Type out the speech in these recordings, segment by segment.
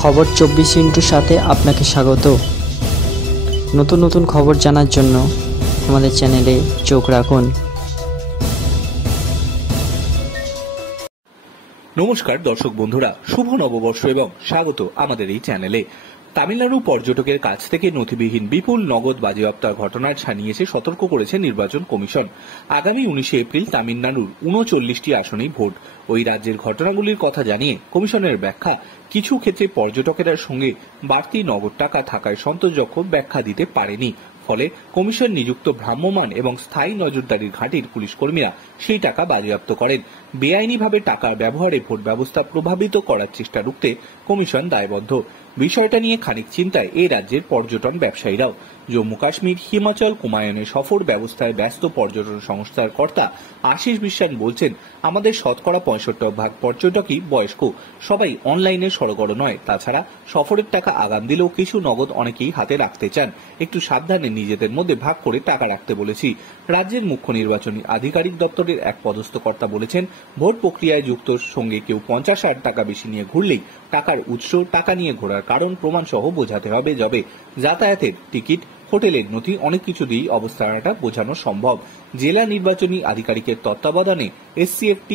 খবর 24 সাথে আপনাকে স্বাগত। নতুন নতুন খবর জানার জন্য আমাদের চ্যানেলে চোখ রাখুন। নমস্কার দর্শক বন্ধুরা, শুভ নববর্ষ এবং স্বাগত আমাদের এই চ্যানেলে। তামিলনাড়ু পর্যটকের কাছ থেকে নথিবিহীন বিপুল নগদ বাজেয়াপ্তার ঘটনায় ছানিয়েছে, সতর্ক করেছে নির্বাচন কমিশন। আগামী 19 এপ্রিল তামিলনাড়ুর 39টি আসনেই ভোট। ওই রাজ্যের ঘটনাগুলির কথা জানিয়ে কমিশনের ব্যাখ্যা, কিছু ক্ষেত্রে পর্যটকেরা সঙ্গে বাড়তি নগদ টাকা থাকায় সন্তোষজনক ব্যাখ্যা দিতে পারেনি। ফলে কমিশন নিযুক্ত ভ্রাম্যমাণ এবং স্থায়ী নজরদারির ঘাঁটির পুলিশ কর্মীরা সেই টাকা বাজেয়াপ্ত করেন। বেআইনিভাবে টাকার ব্যবহারে ভোট ব্যবস্থা প্রভাবিত করার চেষ্টা রুখতে কমিশন দায়বদ্ধ। বিষয়টা নিয়ে খানিক চিন্তায় এই রাজ্যের পর্যটন ব্যবসায়ীরাও। জম্মু কাশ্মীর, হিমাচল, কুমায়ুনে সফর ব্যবস্থায় ব্যস্ত পর্যটন সংস্থার কর্তা আশিস বিশ্বাস বলছেন, আমাদের শতকরা 65% পর্যটকই বয়স্ক, সবাই অনলাইনে সড়গড় নয়। তাছাড়া সফরের টাকা আগাম দিলেও কিছু নগদ অনেকেই হাতে রাখতে চান। একটু সাবধানে নিজেদের মধ্যে ভাগ করে টাকা রাখতে বলেছি। রাজ্যের মুখ্য নির্বাচনী আধিকারিক দপ্তরের এক পদস্থ কর্তা বলেছেন, ভোট প্রক্রিয়ায় যুক্ত সঙ্গে কেউ 50,000 টাকা বেশি নিয়ে ঘুরলেই টাকার উৎস, টাকা নিয়ে ঘোরার কারণ প্রমাণ সহ বোঝাতে হবে। যাবে যাতায়াতের টিকিট, হোটেলের নথি, অনেক কিছু দিয়েই অবস্থানটা বোঝানো সম্ভব। জেলা নির্বাচনী আধিকারিকের তত্ত্বাবধানে SCFT,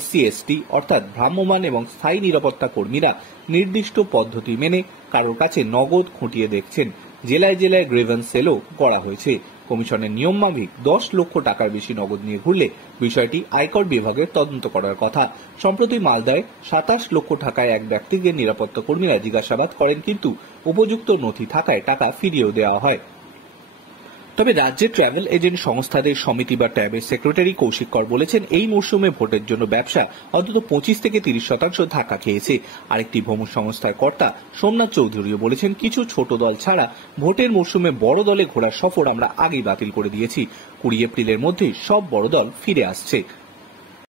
SC/ST অর্থাৎ ভ্রাম্যমাণ এবং স্থায়ী নিরাপত্তা কর্মীরা নির্দিষ্ট পদ্ধতি মেনে কারোর কাছে নগদ খুঁটিয়ে দেখছেন। জেলায় জেলায় গ্রিভেন্স সেলও করা হয়েছে। কমিশনের নিয়ম মাফিক 10 লক্ষ টাকার বেশি নগদ নিয়ে ঘুরলে বিষয়টি আয়কর বিভাগের তদন্ত করার কথা। সম্প্রতি মালদায় 27 লক্ষ টাকায় এক ব্যক্তিকে নিরাপত্তা কর্মীরা জিজ্ঞাসাবাদ করেন, কিন্তু উপযুক্ত নথি থাকায় টাকা ফিরিয়েও দেওয়া হয়। তবে রাজ্যের ট্রাভেল এজেন্ট সংস্থাদের সমিতি বা ট্যাবের সেক্রেটারি কৌশিক কর বলেছেন, এই মরশুমে ভোটের জন্য ব্যবসা অন্তত 25 থেকে 30% ধাক্কা খেয়েছে। আরেকটি ভ্রমণ সংস্থার কর্তা সোমনাথ চৌধুরীও বলেছেন, কিছু ছোট দল ছাড়া ভোটের মরশুমে বড় দলে ঘোরার সফর আমরা আগেই বাতিল করে দিয়েছি। 20 এপ্রিলের মধ্যে সব বড় দল ফিরে আসছে।